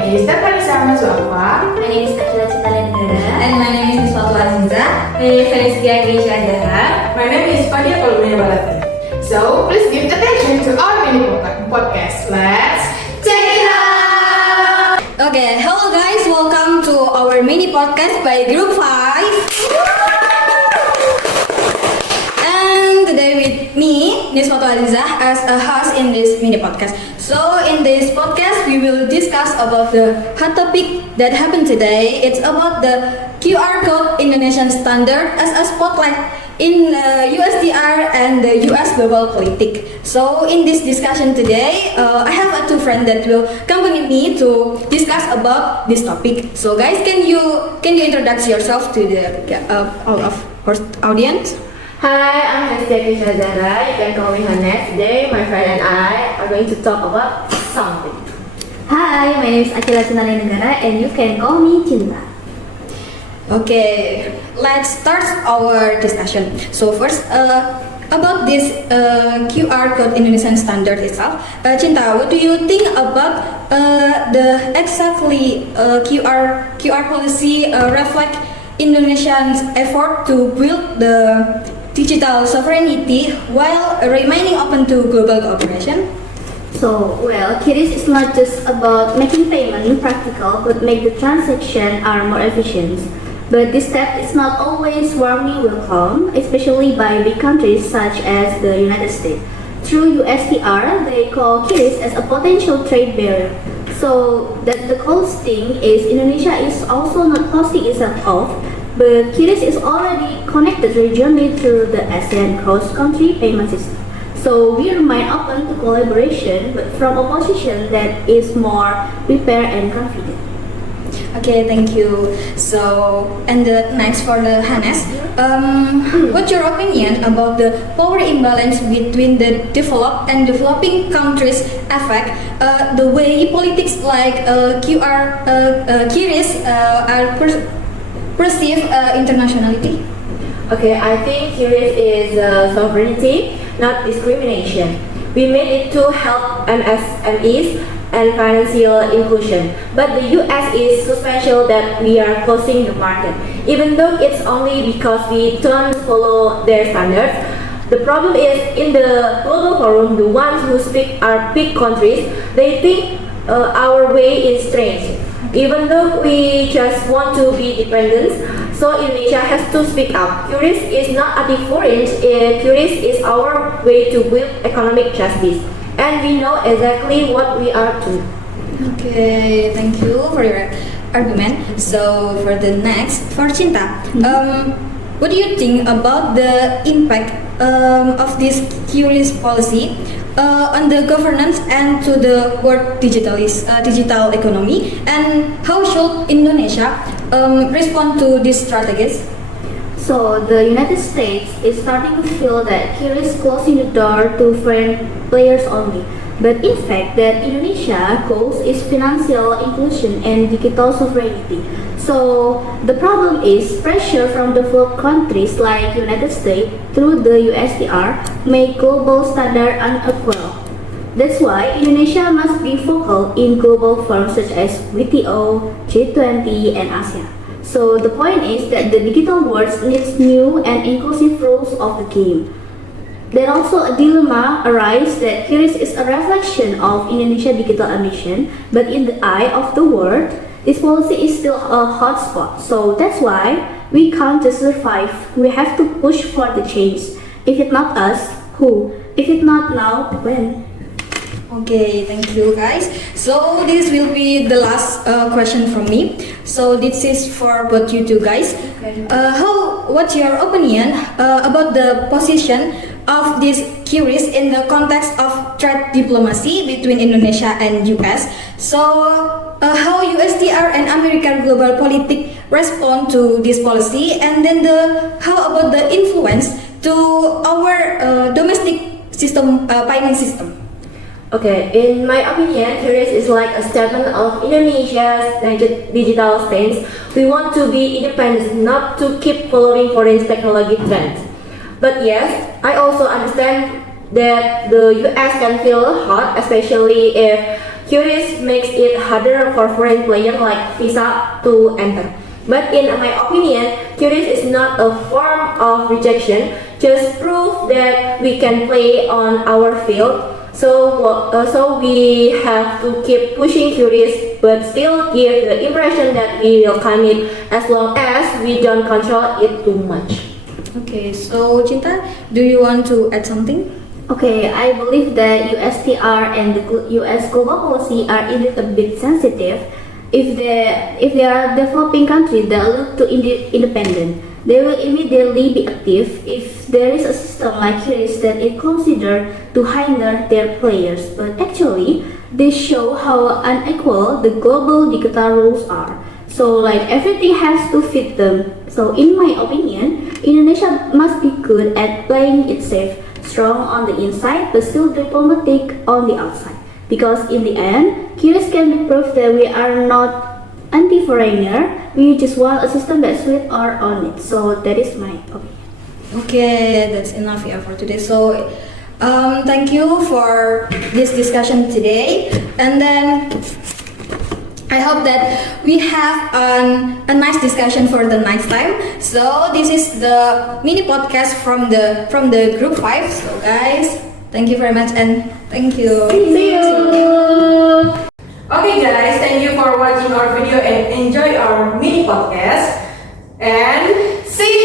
name is Tatarisa Masuafa. My name is Akila Citalendra. And my name is Niswatu Aziza. My name is Felicia Grisha Azhara. My name is Fadia Kolumia Balata. So please give attention to our mini podcast. Let's check it out. Okay, hello guys, welcome to our mini podcast by Group 5. And today with me, Niswatu Aziza, as a host in this mini podcast. So in this podcast, we will discuss about the hot topic that happened today. It's about the QR code Indonesian standard as a spotlight in USDR and the US global politics. So in this discussion today, I have two friends that will accompany me to discuss about this topic. So guys, can you introduce yourself to the all of our audience? Hi, I'm Felicia Grisha Azhara. You can call me Hanes. Today, my friend and I are going to talk about something. Hi, my name is Akila Citalendra and you can call me Cinta. Okay, let's start our discussion. So first, about this QR code Indonesian standard itself, Cinta, what do you think about the exactly QR policy reflect Indonesia's effort to build the digital sovereignty while remaining open to global cooperation? So, QRIS is not just about making payment practical, but make the transaction are more efficient. But this step is not always warmly welcome, especially by big countries such as the United States. Through USTR, they call QRIS as a potential trade barrier. So that the close thing is Indonesia is also not closing itself off, but QRIS is already connected regionally through the ASEAN cross-country payment system. So we remain open to collaboration, but from a position that is more prepared and confident. Okay, thank you. So, and the next for the Hanes, what's your opinion about the power imbalance between the developed and developing countries affect the way politics like QRIS are perceived internationally? Okay, I think QRIS is sovereignty, not discrimination. We made it to help MSMEs and financial inclusion. But the US is so special that we are closing the market. Even though it's only because we don't follow their standards, the problem is in the global forum, the ones who speak are big countries, they think our way is strange. Even though we just want to be dependent, so Indonesia has to speak up. QRIS is not a difference, QRIS is our way to build economic justice. And we know exactly what we are to. Okay, thank you for your argument. So for the next, for Cinta, what do you think about the impact of this QRIS policy on the governance and to the world digital economy, and how should Indonesia respond to these strategies? So the United States is starting to feel that QRIS is closing the door to foreign players only. But in fact, that Indonesia goals is financial inclusion and digital sovereignty. So the problem is pressure from developed countries like United States through the USTR make global standard unequal. That's why Indonesia must be vocal in global forums such as WTO, G20, and ASEAN. So the point is that the digital world needs new and inclusive rules of the game. There also a dilemma arises that QRIS is a reflection of Indonesia digital ambition, but in the eye of the world, this policy is still a hot spot. So that's why we can't just survive. We have to push for the change. If it's not us, who? If it's not now, when? Okay, thank you guys. So this will be the last question from me. So this is for both you two guys. What's your opinion about the position of this QRIS in the context of trade diplomacy between Indonesia and US? So how USTR and American global politics respond to this policy, and then how about the influence to our domestic system payment system? Okay, in my opinion, QRIS is like a statement of Indonesia's digital stance. We want to be independent, not to keep following foreign technology trends. But yes, I also understand that the US can feel hot, especially if Curious makes it harder for foreign players like Visa to enter. But in my opinion, Curious is not a form of rejection, just proof that we can play on our field. So we have to keep pushing Curious, but still give the impression that we will commit as long as we don't control it too much. Okay, so Cinta, do you want to add something? Okay, I believe that USTR and the US global policy are a little bit sensitive. If they are developing countries that look to independent, they will immediately be active if there is a system like Curious that is considered to hinder their players. But actually, they show how unequal the global digital rules are. So like everything has to fit them. So in my opinion, Indonesia must be good at playing it safe, strong on the inside, but still diplomatic on the outside. Because in the end, Curious can be proof that we are not anti-foreigner. We just want a system that suits our own needs. So that is my opinion. Okay, that's enough for today. So, thank you for this discussion today. And then I hope that we have a nice discussion for the next time. So this is the mini podcast from the group 5. So guys, thank you very much and thank you. See you! Okay guys, thank you for watching our video and enjoy our mini podcast. And see you!